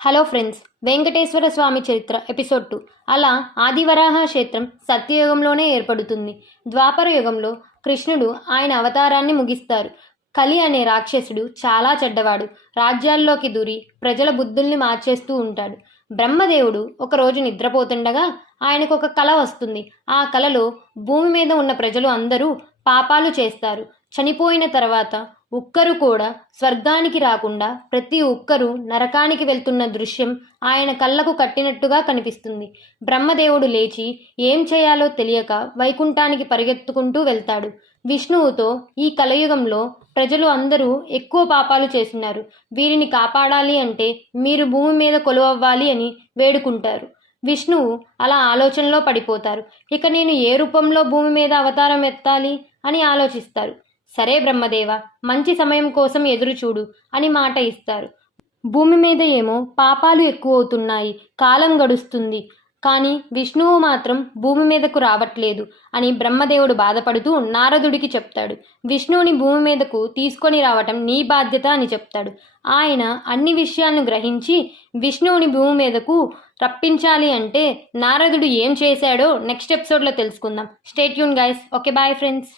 Hello friends, Venkateswara స్వామి చరిత్ర episode 2. అలా ఆదివరాహ క్షేత్రం సత్యయుగంలోనే ఏర్పడుతుంది. ద్వాపర యుగంలో కృష్ణుడు ఆయన అవతారాన్ని ముగిస్తారు. కలి అనే రాక్షసుడు చాలా చెడ్డవాడు. రాజ్యాల్లోకి దూరి ప్రజల బుద్ధుల్ని మార్చేస్తూ ఉంటాడు. బ్రహ్మదేవుడు ఒకరోజు నిద్రపోతుండగా ఆయనకు ఒక కల వస్తుంది. ఆ కలలో భూమి మీద ఉన్న ప్రజలు అందరూ పాపాలు చేస్తారు. చనిపోయిన తర్వాత ఒక్కరు కూడా స్వర్గానికి రాకుండా ప్రతి ఒక్కరూ నరకానికి వెళ్తున్న దృశ్యం ఆయన కళ్ళకు కట్టినట్టుగా కనిపిస్తుంది. బ్రహ్మదేవుడు లేచి ఏం చేయాలో తెలియక వైకుంఠానికి పరిగెత్తుకుంటూ వెళ్తాడు. విష్ణువుతో ఈ కలయుగంలో ప్రజలు అందరూ ఎక్కువ పాపాలు చేస్తున్నారు, వీరిని కాపాడాలి అంటే మీరు భూమి మీద కొలువవ్వాలి అని వేడుకుంటారు. విష్ణువు అలా ఆలోచనలో పడిపోతారు. ఇక నేను ఏ రూపంలో భూమి మీద అవతారం ఎత్తాలి అని ఆలోచిస్తారు. సరే బ్రహ్మదేవ, మంచి సమయం కోసం ఎదురు చూడు అని మాట ఇస్తారు. భూమి మీద ఏమో పాపాలు ఎక్కువ అవుతున్నాయి, కాలం గడుస్తుంది, కానీ విష్ణువు మాత్రం భూమి మీదకు రావట్లేదు అని బ్రహ్మదేవుడు బాధపడుతూ నారదుడికి చెప్తాడు. విష్ణువుని భూమి మీదకు తీసుకొని రావటం నీ బాధ్యత అని చెప్తాడు. ఆయన అన్ని విషయాలను గ్రహించి విష్ణువుని భూమి మీదకు రప్పించాలి అంటే నారదుడు ఏం చేశాడో నెక్స్ట్ ఎపిసోడ్లో తెలుసుకుందాం. Stay tune guys. Okay, bye friends.